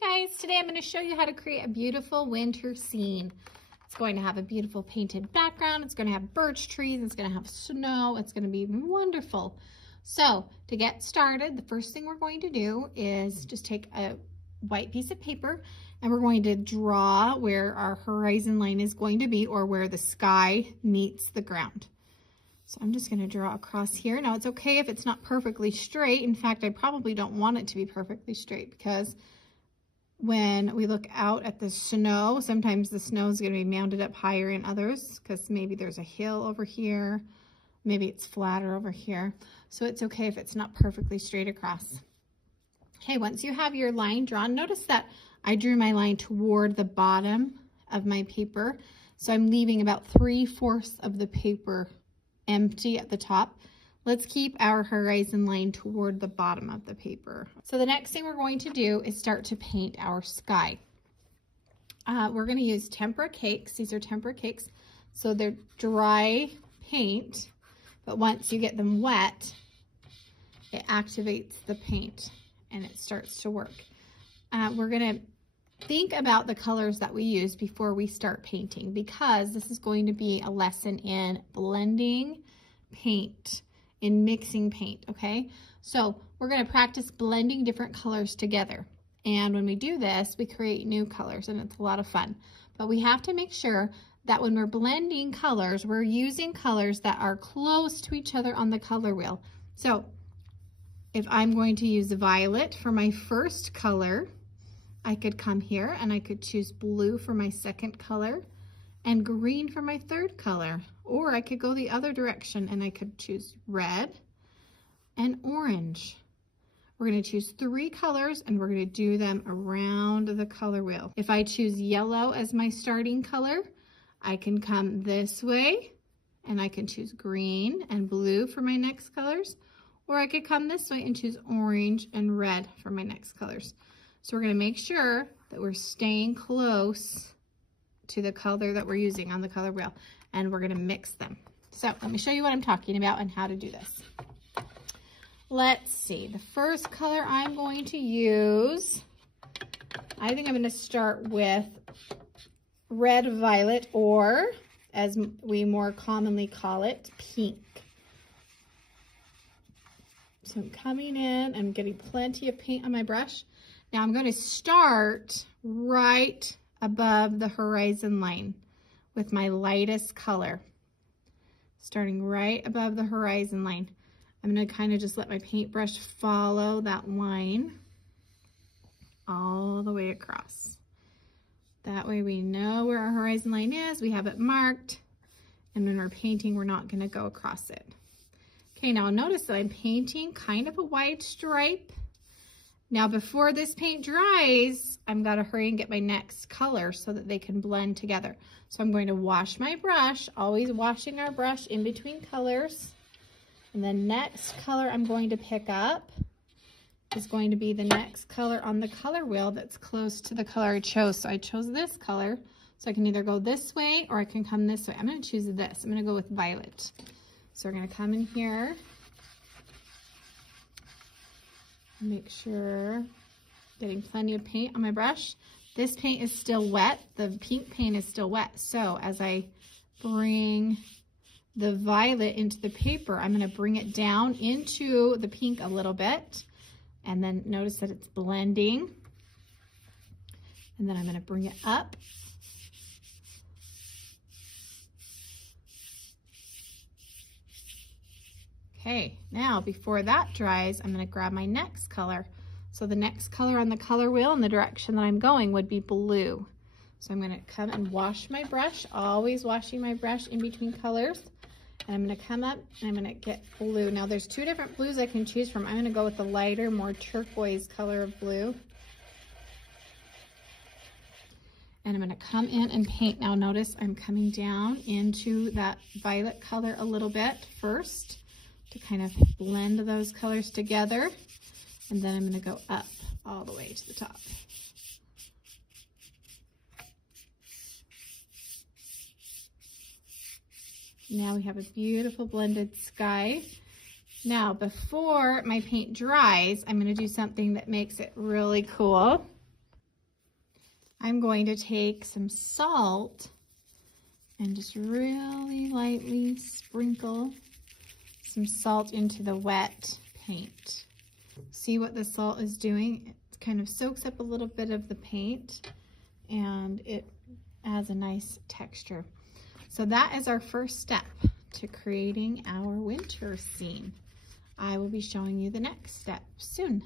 Hey guys, today I'm going to show you how to create a beautiful winter scene. It's going to have a beautiful painted background. It's going to have birch trees. It's going to have snow. It's going to be wonderful. So to get started, the first thing we're going to do is just take a white piece of paper and we're going to draw where our horizon line is going to be, or where the sky meets the ground. So I'm just going to draw across here. Now it's okay if it's not perfectly straight. In fact, I probably don't want it to be perfectly straight, because when we look out at the snow, sometimes the snow is going to be mounted up higher in others, because maybe there's a hill over here, maybe it's flatter over here. So it's okay if it's not perfectly straight across. Okay, once you have your line drawn, notice that I drew my line toward the bottom of my paper. So I'm leaving about 3/4 of the paper empty at the top. Let's keep our horizon line toward the bottom of the paper. So the next thing we're going to do is start to paint our sky. We're going to use tempera cakes. These are tempera cakes. So they're dry paint, but once you get them wet, it activates the paint and it starts to work. We're going to think about the colors that we use before we start painting, because this is going to be a lesson in blending paint, in mixing paint, okay? So we're going to practice blending different colors together. And when we do this, we create new colors, and it's a lot of fun. But we have to make sure that when we're blending colors, we're using colors that are close to each other on the color wheel. So if I'm going to use violet for my first color, I could come here and I could choose blue for my second color and green for my third color. Or I could go the other direction and I could choose red and orange. We're going to choose 3 colors and we're going to do them around the color wheel. If I choose yellow as my starting color, I can come this way and I can choose green and blue for my next colors. Or I could come this way and choose orange and red for my next colors. So we're going to make sure that we're staying close to the color that we're using on the color wheel, and we're going to mix them. So let me show you what I'm talking about and how to do this. Let's see, the first color I'm going to use, I think I'm going to start with red violet, or as we more commonly call it, pink. So I'm coming in, I'm getting plenty of paint on my brush. Now I'm going to start right above the horizon line with my lightest color. Starting right above the horizon line. I'm going to kind of just let my paintbrush follow that line all the way across. That way we know where our horizon line is, we have it marked, and when we're painting, we're not going to go across it. Okay, now notice that I'm painting kind of a wide stripe. Now before this paint dries, I've got to hurry and get my next color so that they can blend together. So I'm going to wash my brush, always washing our brush in between colors. And the next color I'm going to pick up is going to be the next color on the color wheel that's close to the color I chose. So I chose this color, so I can either go this way or I can come this way. I'm going to choose this. I'm going to go with violet. So we're going to come in here. Make sure getting plenty of paint on my brush. This paint is still wet. The pink paint is still wet. So as I bring the violet into the paper, I'm going to bring it down into the pink a little bit. And then notice that it's blending. And then I'm going to bring it up. Okay, now before that dries, I'm going to grab my next color. So the next color on the color wheel in the direction that I'm going would be blue. So I'm going to come and wash my brush, always washing my brush in between colors. And I'm going to come up and I'm going to get blue. Now there's 2 different blues I can choose from. I'm going to go with the lighter, more turquoise color of blue. And I'm going to come in and paint. Now notice I'm coming down into that violet color a little bit first, to kind of blend those colors together, and then I'm going to go up all the way to the top. Now we have a beautiful blended sky. Now before my paint dries, I'm going to do something that makes it really cool. I'm going to take some salt and just really lightly sprinkle some salt into the wet paint. See what the salt is doing? It kind of soaks up a little bit of the paint and it adds a nice texture. So that is our first step to creating our winter scene. I will be showing you the next step soon.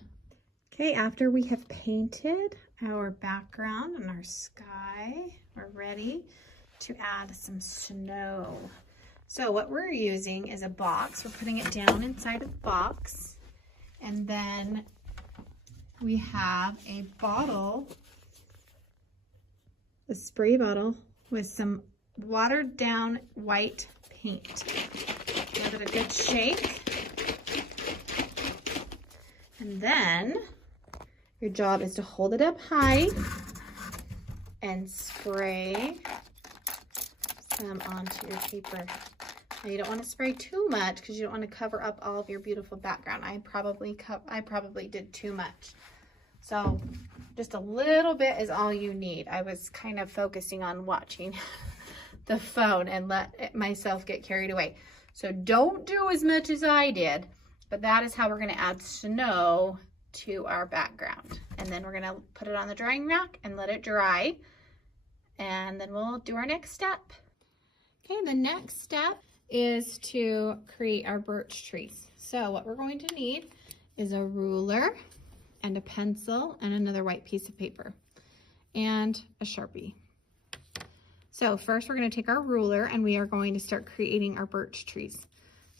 Okay, after we have painted our background and our sky, we're ready to add some snow. So what we're using is a box. We're putting it down inside of the box. And then we have a bottle, a spray bottle with some watered down white paint. Give it a good shake. And then your job is to hold it up high and spray some onto your paper. Now you don't want to spray too much because you don't want to cover up all of your beautiful background. I probably did too much. So just a little bit is all you need. I was kind of focusing on watching the phone and let myself get carried away. So don't do as much as I did, but that is how we're going to add snow to our background. And then we're going to put it on the drying rack and let it dry. And then we'll do our next step. Okay, the next step is to create our birch trees. So what we're going to need is a ruler and a pencil and another white piece of paper and a Sharpie. So first we're going to take our ruler and we are going to start creating our birch trees.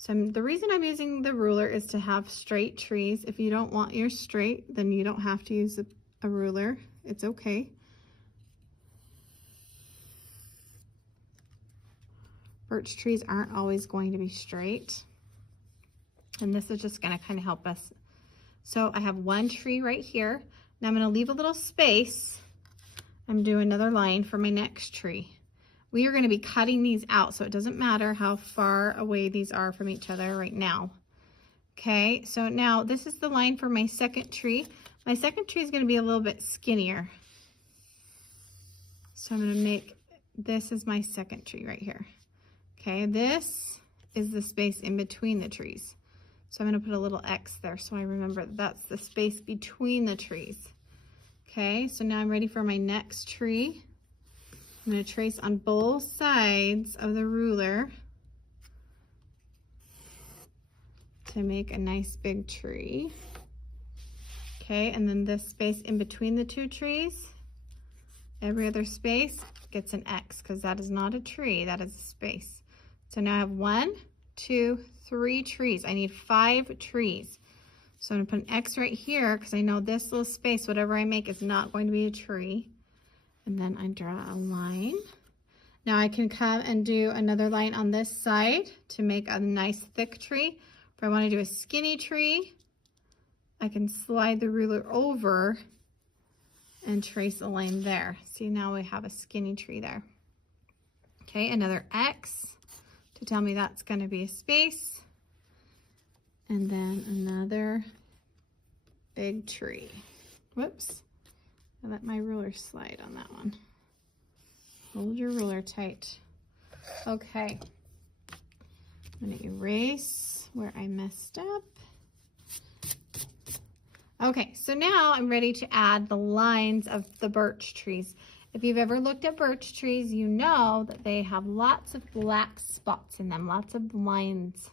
So the reason I'm using the ruler is to have straight trees. If you don't want yours straight, then you don't have to use a ruler. It's okay. Birch trees aren't always going to be straight. And this is just going to kind of help us. So I have one tree right here. Now I'm going to leave a little space. I'm doing another line for my next tree. We are going to be cutting these out, so it doesn't matter how far away these are from each other right now. Okay, so now this is the line for my second tree. My second tree is going to be a little bit skinnier. So I'm going to make, this is my second tree right here. Okay, this is the space in between the trees. So I'm going to put a little X there so I remember that's the space between the trees. Okay, so now I'm ready for my next tree. I'm going to trace on both sides of the ruler to make a nice big tree. Okay, and then this space in between the two trees, every other space gets an X because that is not a tree, that is a space. So now I have 1, 2, 3 trees. I need 5 trees. So I'm going to put an X right here because I know this little space, whatever I make, is not going to be a tree. And then I draw a line. Now I can come and do another line on this side to make a nice thick tree. If I want to do a skinny tree, I can slide the ruler over and trace a line there. See, now we have a skinny tree there. Okay, another X to tell me that's going to be a space. And then another big tree. Whoops. I let my ruler slide on that one. Hold your ruler tight. Okay. I'm going to erase where I messed up. Okay, so now I'm ready to add the lines of the birch trees. If you've ever looked at birch trees, you know that they have lots of black spots in them, lots of lines.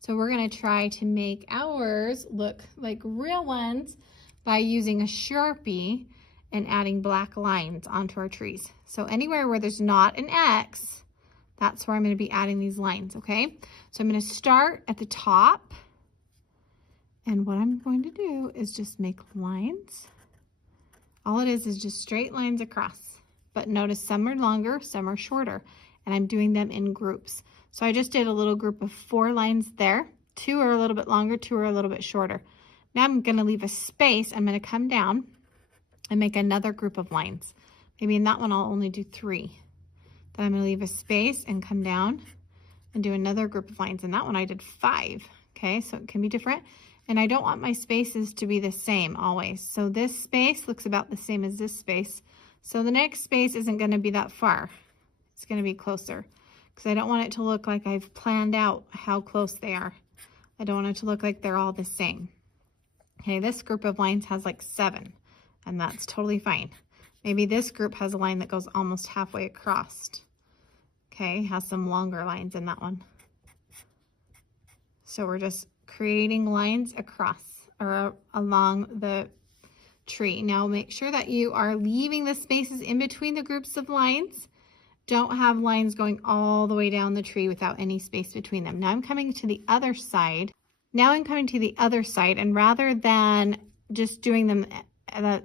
So we're going to try to make ours look like real ones by using a Sharpie and adding black lines onto our trees. So anywhere where there's not an X, that's where I'm going to be adding these lines, okay? So I'm going to start at the top, and what I'm going to do is just make lines. All it is just straight lines across, but notice some are longer, some are shorter, and I'm doing them in groups. So I just did a little group of 4 lines there. 2 are a little bit longer, 2 are a little bit shorter. Now I'm going to leave a space. I'm going to come down and make another group of lines. Maybe in that one I'll only do 3. Then I'm going to leave a space and come down and do another group of lines. And that one I did 5. Okay, so it can be different. And I don't want my spaces to be the same always. So this space looks about the same as this space. So the next space isn't going to be that far. It's going to be closer because I don't want it to look like I've planned out how close they are. I don't want it to look like they're all the same. Okay, this group of lines has like 7, and that's totally fine. Maybe this group has a line that goes almost halfway across. Okay, has some longer lines in that one. So we're just creating lines across or along the tree. Now make sure that you are leaving the spaces in between the groups of lines. Don't have lines going all the way down the tree without any space between them. Now I'm coming to the other side. And rather than just doing them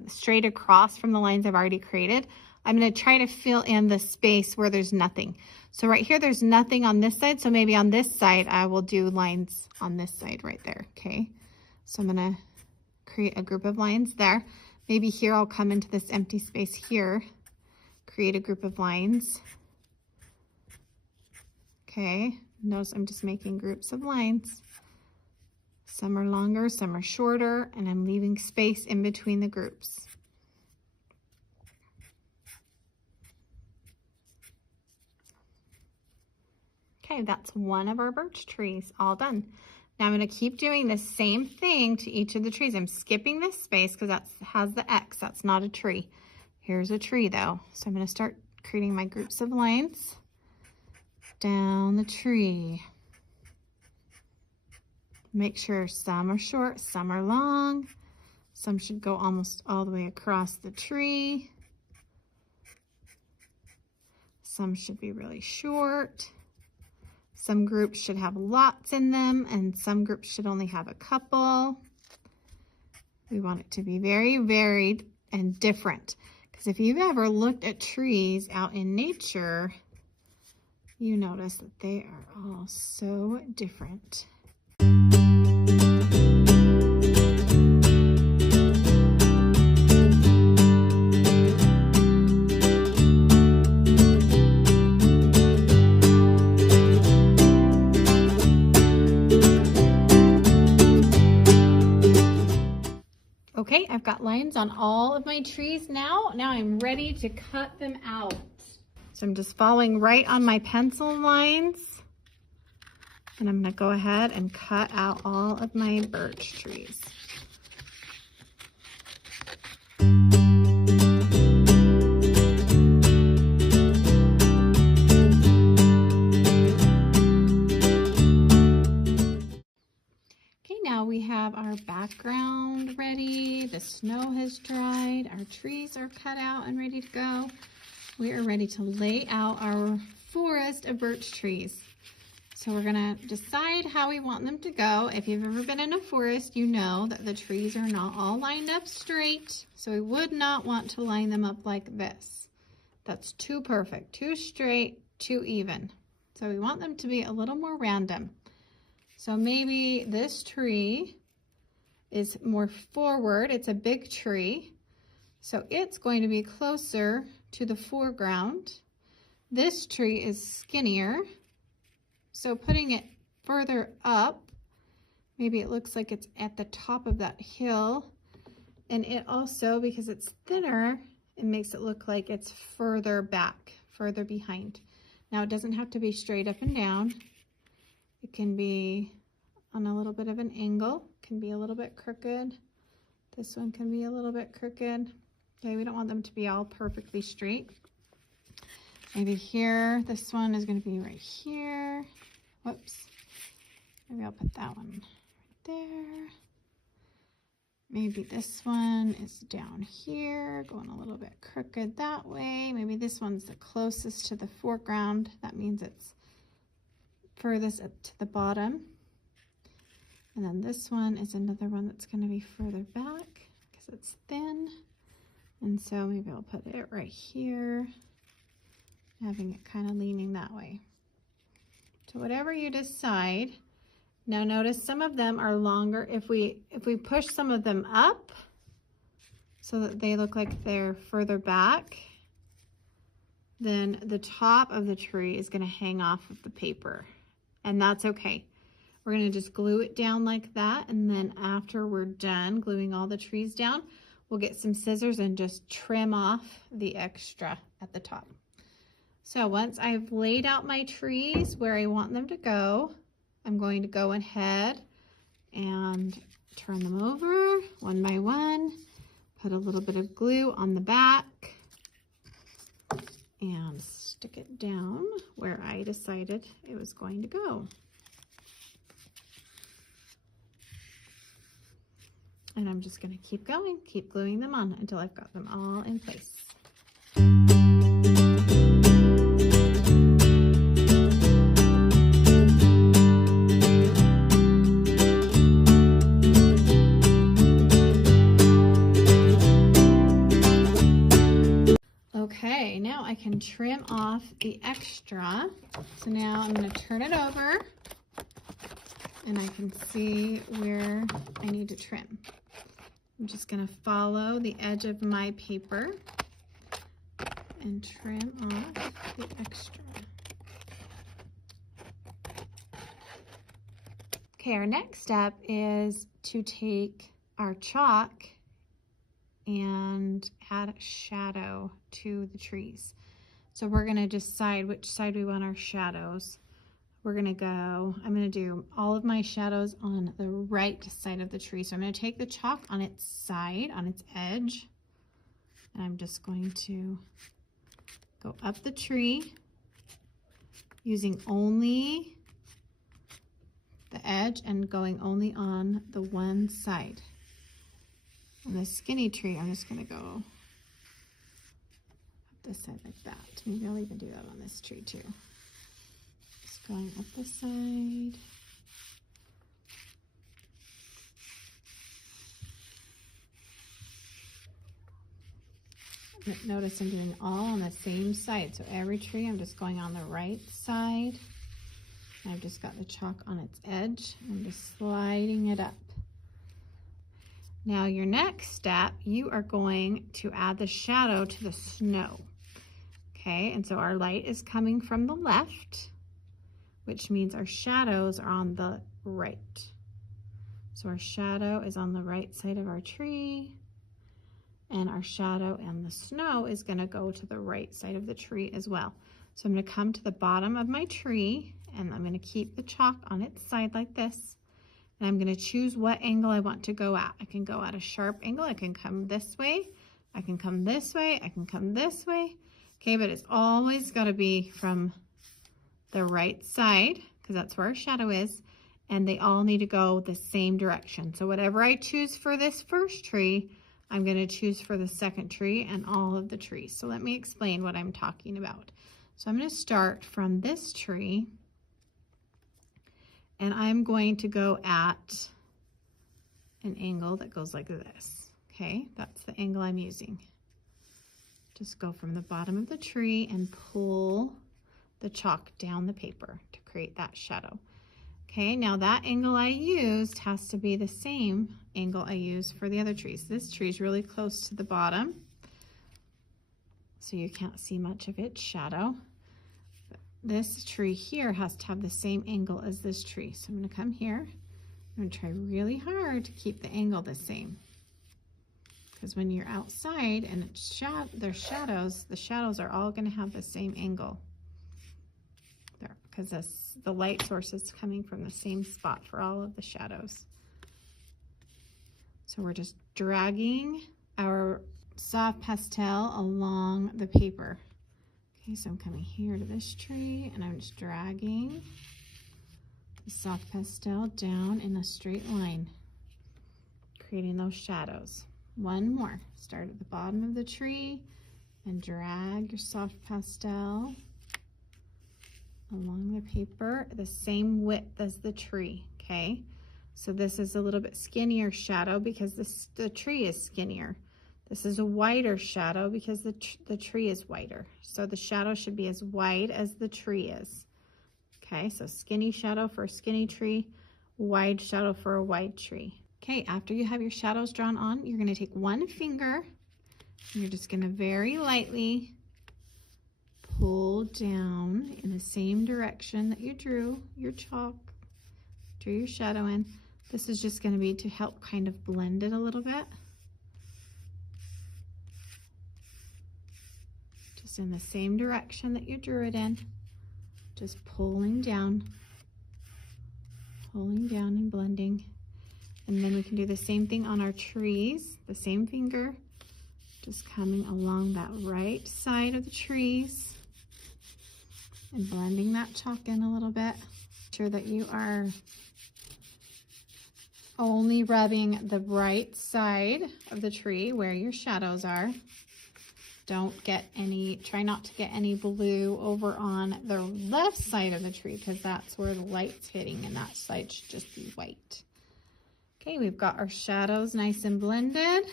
straight across from the lines I've already created, I'm going to try to fill in the space where there's nothing. So right here, there's nothing on this side. So maybe on this side, I will do lines on this side right there. Okay. So I'm going to create a group of lines there. Maybe here I'll come into this empty space here, create a group of lines. Okay. Notice I'm just making groups of lines. Some are longer, some are shorter, and I'm leaving space in between the groups. Okay, that's one of our birch trees all done. Now I'm going to keep doing the same thing to each of the trees. I'm skipping this space because that has the X. That's not a tree. Here's a tree though. So I'm going to start creating my groups of lines down the tree. Make sure some are short, some are long. Some should go almost all the way across the tree. Some should be really short. Some groups should have lots in them, and some groups should only have a couple. We want it to be very varied and different, because if you've ever looked at trees out in nature, you notice that they are all so different. Okay, I've got lines on all of my trees now. Now I'm ready to cut them out. So I'm just following right on my pencil lines. And I'm going to go ahead and cut out all of my birch trees. Now we have our background ready. The snow has dried. Our trees are cut out and ready to go. We are ready to lay out our forest of birch trees. So we're going to decide how we want them to go. If you've ever been in a forest, you know that the trees are not all lined up straight. So we would not want to line them up like this. That's too perfect, too straight, too even. So we want them to be a little more random. So maybe this tree is more forward. It's a big tree, so it's going to be closer to the foreground. This tree is skinnier, so putting it further up, maybe it looks like it's at the top of that hill. And it also, because it's thinner, it makes it look like it's further back, further behind. Now it doesn't have to be straight up and down. It can be on a little bit of an angle, can be a little bit crooked. This one can be a little bit crooked. Okay, we don't want them to be all perfectly straight. Maybe here, this one is going to be right here. Whoops. Maybe I'll put that one right there. Maybe this one is down here, going a little bit crooked that way. Maybe this one's the closest to the foreground. That means it's furthest up to the bottom. And then this one is another one that's going to be further back because it's thin. And so maybe I'll put it right here, having it kind of leaning that way. So whatever you decide. Now notice some of them are longer. If we push some of them up so that they look like they're further back, then the top of the tree is going to hang off of the paper. And that's okay. We're going to just glue it down like that, and then after we're done gluing all the trees down, we'll get some scissors and just trim off the extra at the top. So once I've laid out my trees where I want them to go, I'm going to go ahead and turn them over one by one, put a little bit of glue on the back, and stick it down where I decided it was going to go. And I'm just going to keep going, keep gluing them on until I've got them all in place. Okay, now I can trim off the extra. So now I'm going to turn it over and I can see where I need to trim. I'm just going to follow the edge of my paper and trim off the extra. Okay, our next step is to take our chalk and add shadow to the trees. So we're going to decide which side we want our shadows. We're going to go, I'm going to do all of my shadows on the right side of the tree. So I'm going to take the chalk on its side, on its edge, and I'm just going to go up the tree using only the edge and going only on the one side. On the skinny tree, I'm just going to go up this side like that. Maybe I'll even do that on this tree too. Just going up the side. Notice I'm doing all on the same side. So every tree, I'm just going on the right side. I've just got the chalk on its edge. I'm just sliding it up. Now your next step, you are going to add the shadow to the snow. Okay, and so our light is coming from the left, which means our shadows are on the right. So our shadow is on the right side of our tree, and our shadow and the snow is going to go to the right side of the tree as well. So I'm going to come to the bottom of my tree, and I'm going to keep the chalk on its side like this. And I'm going to choose what angle I want to go at. I can go at a sharp angle. I can come this way. I can come this way. I can come this way. Okay, but it's always got to be from the right side because that's where our shadow is. And they all need to go the same direction. So whatever I choose for this first tree, I'm going to choose for the second tree and all of the trees. So let me explain what I'm talking about. So I'm going to start from this tree. And I'm going to go at an angle that goes like this. Okay, that's the angle I'm using. Just go from the bottom of the tree and pull the chalk down the paper to create that shadow. Okay, now that angle I used has to be the same angle I used for the other trees. This tree is really close to the bottom, so you can't see much of its shadow. This tree here has to have the same angle as this tree. So I'm going to come here. I'm going to try really hard to keep the angle the same. Because when you're outside and it's there's shadows, the shadows are all going to have the same angle. There, because the light source is coming from the same spot for all of the shadows. So we're just dragging our soft pastel along the paper. Okay, so I'm coming here to this tree and I'm just dragging the soft pastel down in a straight line, creating those shadows. One more. Start at the bottom of the tree and drag your soft pastel along the paper the same width as the tree. Okay, so this is a little bit skinnier shadow because the tree is skinnier. This is a wider shadow because the tree is wider. So the shadow should be as wide as the tree is. Okay, so skinny shadow for a skinny tree, wide shadow for a wide tree. Okay, after you have your shadows drawn on, you're going to take one finger and you're just going to very lightly pull down in the same direction that you drew your chalk, drew your shadow in. This is just going to be to help kind of blend it a little bit. just in the same direction that you drew it in, just pulling down and blending. And then we can do the same thing on our trees, the same finger, just coming along that right side of the trees and blending that chalk in a little bit. Make sure that you are only rubbing the right side of the tree where your shadows are. Try not to get any blue over on the left side of the tree, because that's where the light's hitting, and that side should just be white. Okay, we've got our shadows nice and blended.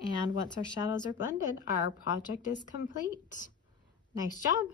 And once our shadows are blended, our project is complete. Nice job.